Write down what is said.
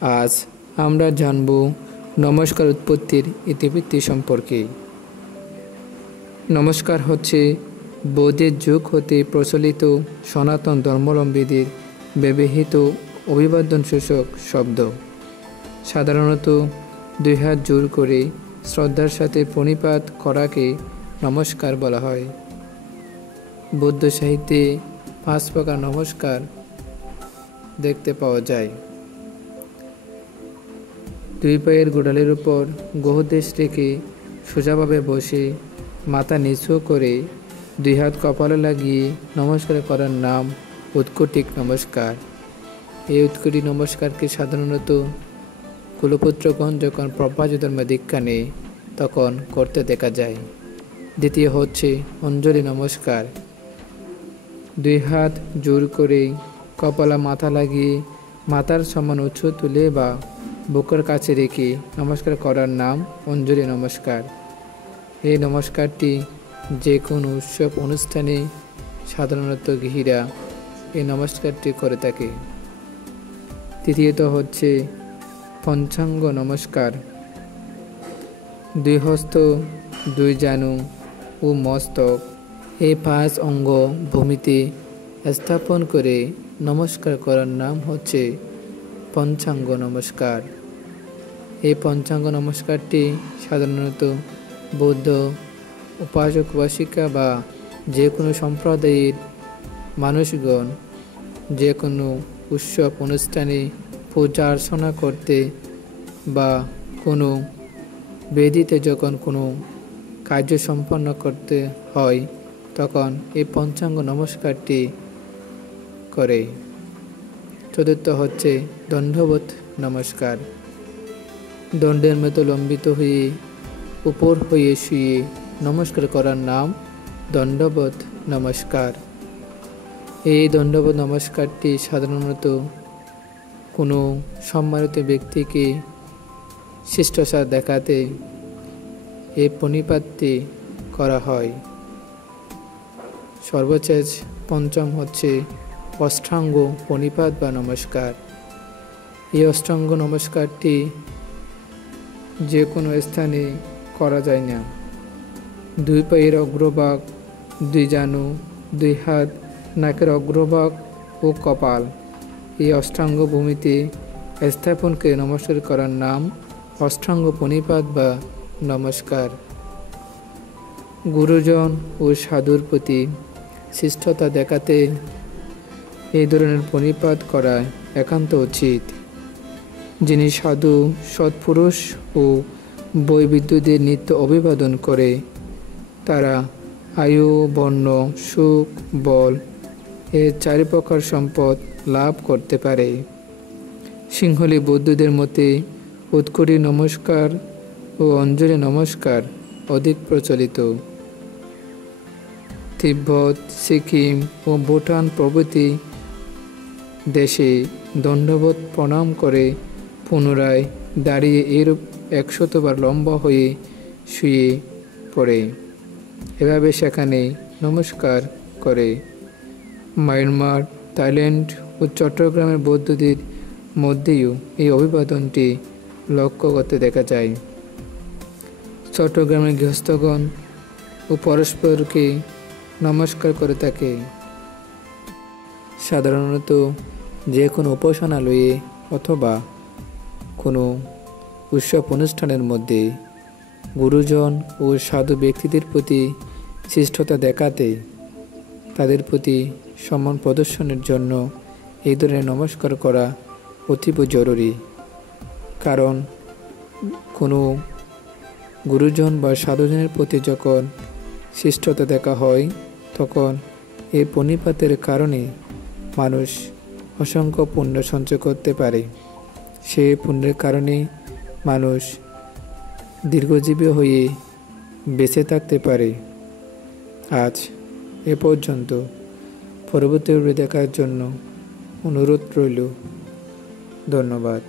আজ আমরা জানব নমস্কার উৎপত্তির ইতিবৃত্তি সম্পর্কে। নমস্কার হচ্ছে বৌদ্ধের যুগ হতে প্রচলিত সনাতন ধর্মাবলম্বীদের ব্যবহৃত অভিবাদন সূচক শব্দ। সাধারণত দুই হাত জোর করে শ্রদ্ধার সাথে প্রণিপাত করাকে নমস্কার বলা হয়। বৌদ্ধ সাহিত্যে 5 প্রকার নমস্কার দেখতে পাওয়া যায়। 2 পায়ের গোড়ালির উপর গহদেশ রেখে সোজাভাবে বসে মাথা নিচু করে 2 হাত কপালে লাগিয়ে নমস্কার করার নাম উৎকটিক নমস্কার। এই উৎকটিক নমস্কারকে সাধারণত কুলপুত্রগণ যখন প্রভাস ধর্মে দীক্ষা নেয় তখন করতে দেখা যায়। দ্বিতীয় হচ্ছে অঞ্জলি নমস্কার। 2 হাত জোর করে কপালে মাথা লাগিয়ে মাথার সমান উঁচু তুলে বা বুকের কাছে রেখে নমস্কার করার নাম অঞ্জলি নমস্কার। এই নমস্কারটি যে কোনো উৎসব অনুষ্ঠানে সাধারণত গৃহীরা এই নমস্কারটি করে থাকে। তৃতীয়ত হচ্ছে পঞ্চাঙ্গ নমস্কার। 2 হস্ত, 2 জানু ও মস্তক এই 5 অঙ্গ ভূমিতে স্থাপন করে নমস্কার করার নাম হচ্ছে পঞ্চাঙ্গ নমস্কার। এই পঞ্চাঙ্গ নমস্কারটি সাধারণত বৌদ্ধ উপাসক উপাসিকা বা যে কোনো সম্প্রদায়ের মানুষগণ যে কোনো উৎসব অনুষ্ঠানে পূজা অর্চনা করতে বা কোনো বেদিতে যখন কোনো কার্য সম্পন্ন করতে হয় তখন এই পঞ্চাঙ্গ নমস্কারটি করে। চতুর্থ হচ্ছে দণ্ডবত নমস্কার। দণ্ডের মতো লম্বিত হয়ে উপর হয়ে শুয়ে নমস্কার করার নাম দণ্ডবত নমস্কার। এই দণ্ডবত নমস্কারটি সাধারণত কোনো সম্মানিত ব্যক্তিকে শিষ্টাচার দেখাতে এই প্রণিপাতটি করা হয়। সর্বশেষ পঞ্চম হচ্ছে অষ্টাঙ্গ প্রণিপাত বা নমস্কার। এই অষ্টাঙ্গ নমস্কারটি যে কোনো স্থানে করা যায় না। 2 পায়ের অগ্রভাগ, 2 জানু, 2 হাত, নাকের অগ্রভাগ ও কপাল এই অষ্টাঙ্গ ভূমিতে স্থাপনকে নমস্কার করার নাম অষ্টাঙ্গ প্রণিপাত বা নমস্কার। গুরুজন ও সাধুর প্রতি শিষ্টতা দেখাতে এই ধরনের প্রণিপাত করা একান্ত উচিত। যিনি সাধু, সৎপুরুষ ও বৈবিধ্যদের নিত্য অভিবাদন করে তারা আয়ু, বর্ণ, সুখ, বল এর 4 প্রকার সম্পদ লাভ করতে পারে। সিংহলী বৌদ্ধদের মতে উৎকটি নমস্কার ও অঞ্জলি নমস্কার অধিক প্রচলিত। তিব্বত, সিকিম ও ভুটান প্রভৃতি দেশে দণ্ডবত প্রণাম করে পুনরায় দাঁড়িয়ে এরূপ 100 বার লম্বা হয়ে শুয়ে পড়ে। এভাবে সেখানে নমস্কার করে। মায়ানমার, থাইল্যান্ড ও চট্টগ্রামের বৌদ্ধদের মধ্যেও এই অভিবাদনটি লক্ষ্য করতে দেখা যায়। চট্টগ্রামের গৃহস্থগণ ও পরস্পরকে নমস্কার করে থাকে। সাধারণত যে কোনো উপাসনালয়ে অথবা কোনো উৎসব অনুষ্ঠানের মধ্যে গুরুজন ও সাধু ব্যক্তিদের প্রতি শিষ্টতা দেখাতে তাদের প্রতি সম্মান প্রদর্শনের জন্য এই ধরনের নমস্কার করা অতীব জরুরি। কারণ কোনো গুরুজন বা সাধুজনের প্রতি যখন শিষ্টতা দেখা হয় তখন এই প্রণিপাতের কারণে মানুষ অসংখ্য পুণ্য সঞ্চয় করতে পারে। সেই পুণ্যের কারণে মানুষ দীর্ঘজীবী হয়ে বেঁচে থাকতে পারে। আজ এ পর্যন্ত। পরবর্তী ভিডিও দেখার জন্য অনুরোধ রইল। ধন্যবাদ।